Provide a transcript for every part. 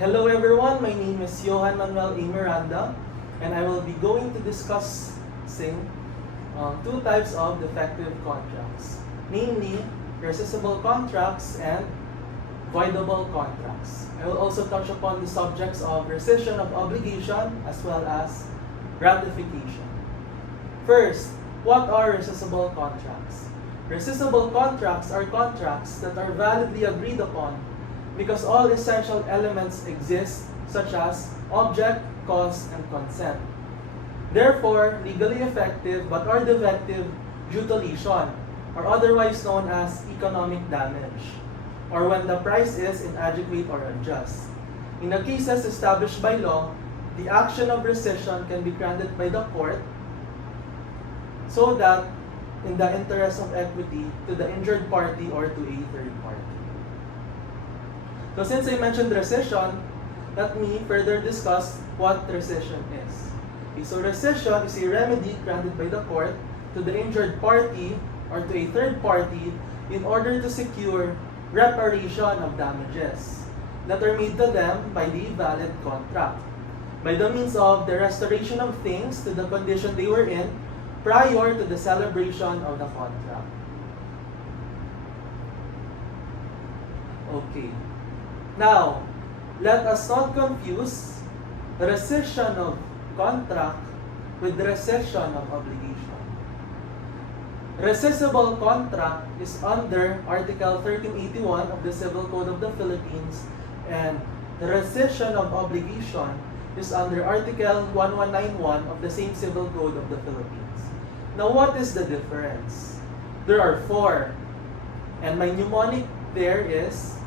Hello everyone, my name is Johan Manuel A. Miranda, and I will be going to discussing two types of defective contracts, namely rescissible contracts and voidable contracts. I will also touch upon the subjects of rescission of obligation as well as ratification. First, what are rescissible contracts? Rescissible contracts are contracts that are validly agreed upon because all essential elements exist, such as object, cause, and consent. Therefore, legally effective but are defective due to lesion, or otherwise known as economic damage, or when the price is inadequate or unjust. In the cases established by law, the action of rescission can be granted by the court so that in the interest of equity to the injured party or to a third party. So since I mentioned rescission, let me further discuss what rescission is. Okay, so rescission is a remedy granted by the court to the injured party or to a third party in order to secure reparation of damages that are made to them by the valid contract, by the means of the restoration of things to the condition they were in prior to the celebration of the contract. Okay. Now, let us not confuse rescission of contract with rescission of obligation. Rescissible contract is under Article 1381 of the Civil Code of the Philippines, and the rescission of obligation is under Article 1191 of the same Civil Code of the Philippines. Now, what is the difference? There are four, and my mnemonic there is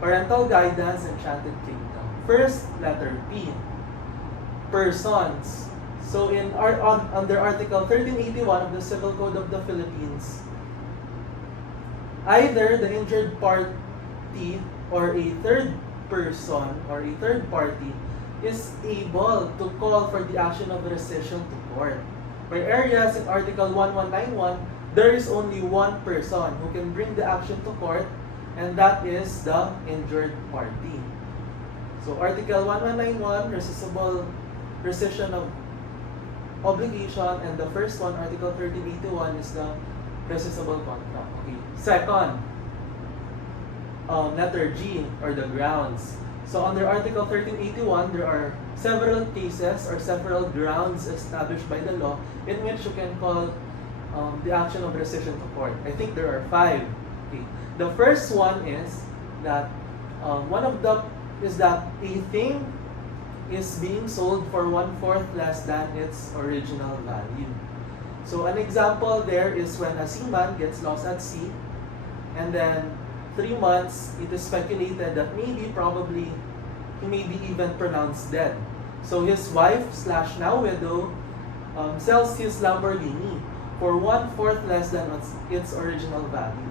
Parental Guidance, Enchanted Kingdom. First, letter P. Persons. So under Article 1381 of the Civil Code of the Philippines, either the injured party or a third person or a third party is able to call for the action of rescission to court. For areas in Article 1191, there is only one person who can bring the action to court, and that is the injured party. So Article 1191, rescission of obligation, and the first one, Article 1381, is the rescissible contract. Okay. Second, letter G, or the grounds. So under Article 1381, there are several cases or several grounds established by the law in which you can call the action of rescission to court. I think there are 5. Okay. The first one is that a thing is being sold for 1/4 less than its original value. So an example there is when a seaman gets lost at sea, and then 3 months it is speculated that probably he may be even pronounced dead. So his wife / now widow sells his Lamborghini for 1/4 less than its original value.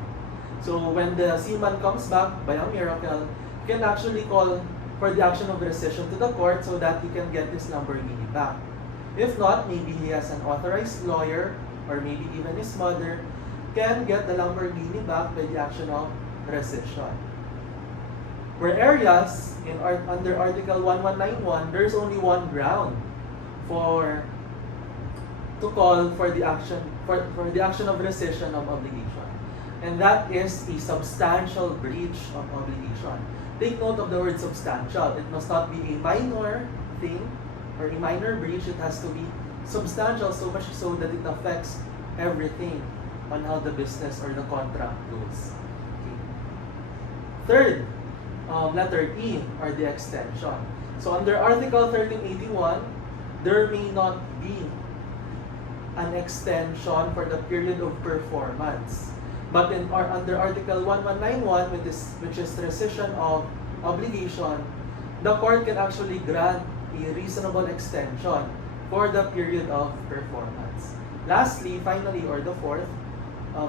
So when the seaman comes back by a miracle, he can actually call for the action of rescission to the court so that he can get his Lamborghini back. If not, maybe he has an authorized lawyer, or maybe even his mother can get the Lamborghini back by the action of rescission. For areas under Article 1191, there's only one ground to call for the action of rescission of obligation. And that is a substantial breach of obligation. Take note of the word substantial. It must not be a minor thing or a minor breach. It has to be substantial, so much so that it affects everything on how the business or the contract goes. Okay. Third, letter E, or the extension. So under Article 1381, there may not be an extension for the period of performance. But under Article 1191, which is rescission of obligation, the court can actually grant a reasonable extension for the period of performance. Lastly, finally, or the fourth,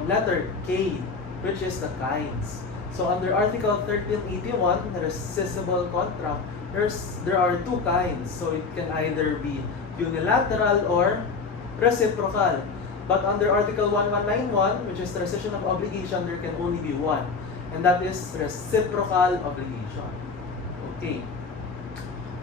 letter K, which is the kinds. So under Article 1381, rescissible contract, there are 2 kinds. So it can either be unilateral or reciprocal. But under Article 1191, which is the rescission of obligation, there can only be one, and that is reciprocal obligation. Okay.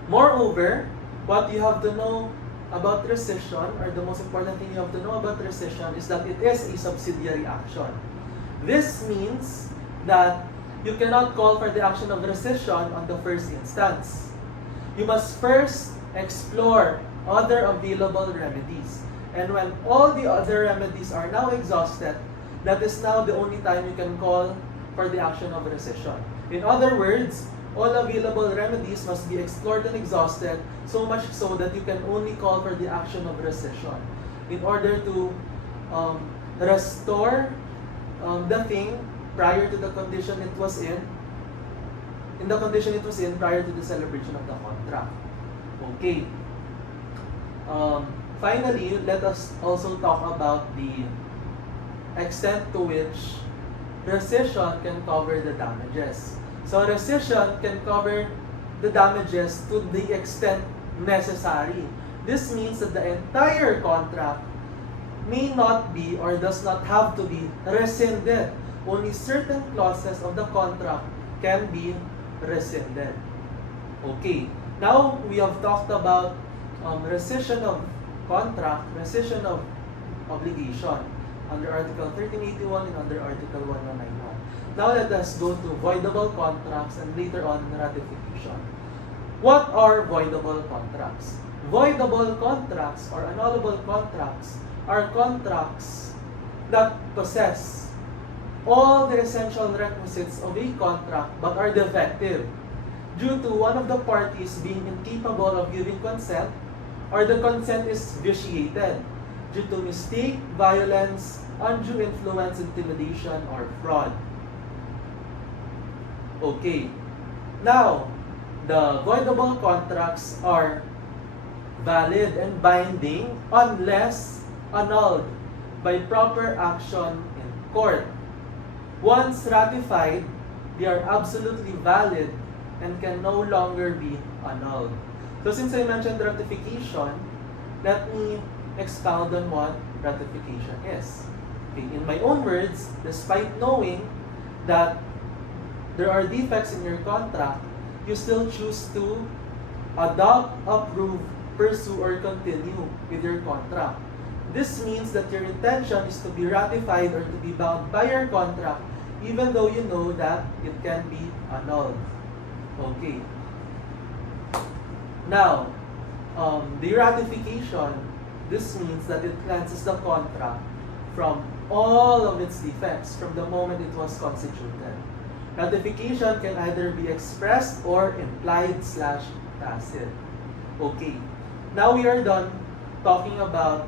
Moreover, what you have to know about rescission, or the most important thing you have to know about rescission, is that it is a subsidiary action. This means that you cannot call for the action of rescission on the first instance. You must first explore other available remedies. And when all the other remedies are now exhausted, that is now the only time you can call for the action of rescission. In other words, all available remedies must be explored and exhausted, so much so that you can only call for the action of rescission in order to restore the thing prior to the condition it was in the condition it was in prior to the celebration of the contract. Okay. Finally, let us also talk about the extent to which rescission can cover the damages. So rescission can cover the damages to the extent necessary. This means that the entire contract may not be or does not have to be rescinded. Only certain clauses of the contract can be rescinded. Okay, now we have talked about rescission of contract, rescission of obligation under Article 1381 and under Article 1191. Now let us go to voidable contracts and later on ratification. What are voidable contracts? Voidable contracts or annullable contracts are contracts that possess all the essential requisites of a contract but are defective due to one of the parties being incapable of giving consent, or the consent is vitiated due to mistake, violence, undue influence, intimidation, or fraud. Okay. Now, the voidable contracts are valid and binding unless annulled by proper action in court. Once ratified, they are absolutely valid and can no longer be annulled. So since I mentioned ratification, let me expound on what ratification is. Okay, in my own words, despite knowing that there are defects in your contract, you still choose to adopt, approve, pursue, or continue with your contract. This means that your intention is to be ratified or to be bound by your contract, even though you know that it can be annulled. Okay. Now, the ratification, this means that it cleanses the contract from all of its defects from the moment it was constituted. Ratification can either be expressed or implied/tacit. Okay. Now we are done talking about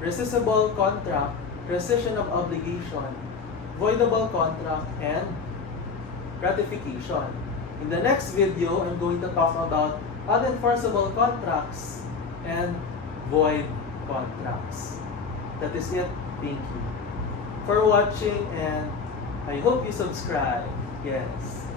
rescissible contract, rescission of obligation, voidable contract, and ratification. In the next video, I'm going to talk about unenforceable contracts and void contracts. That is it. Thank you for watching, and I hope you subscribe. Yes.